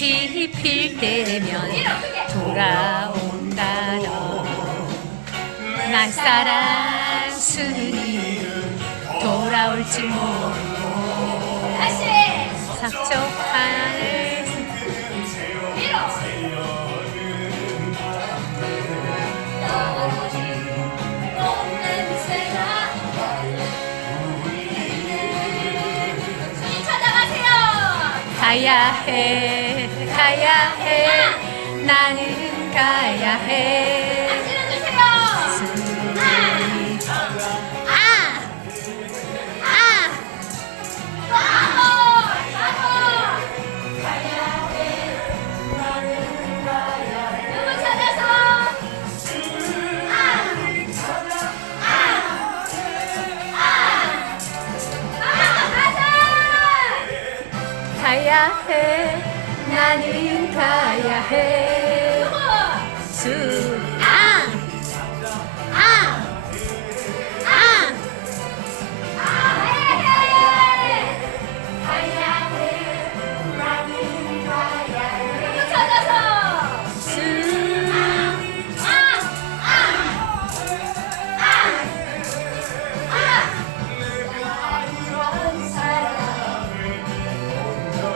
꽃이 필 때면 돌아온다 너날 사랑 순이 돌아올지 모르고 삭적한 Hayahe, hayahe. やへ何かやへ。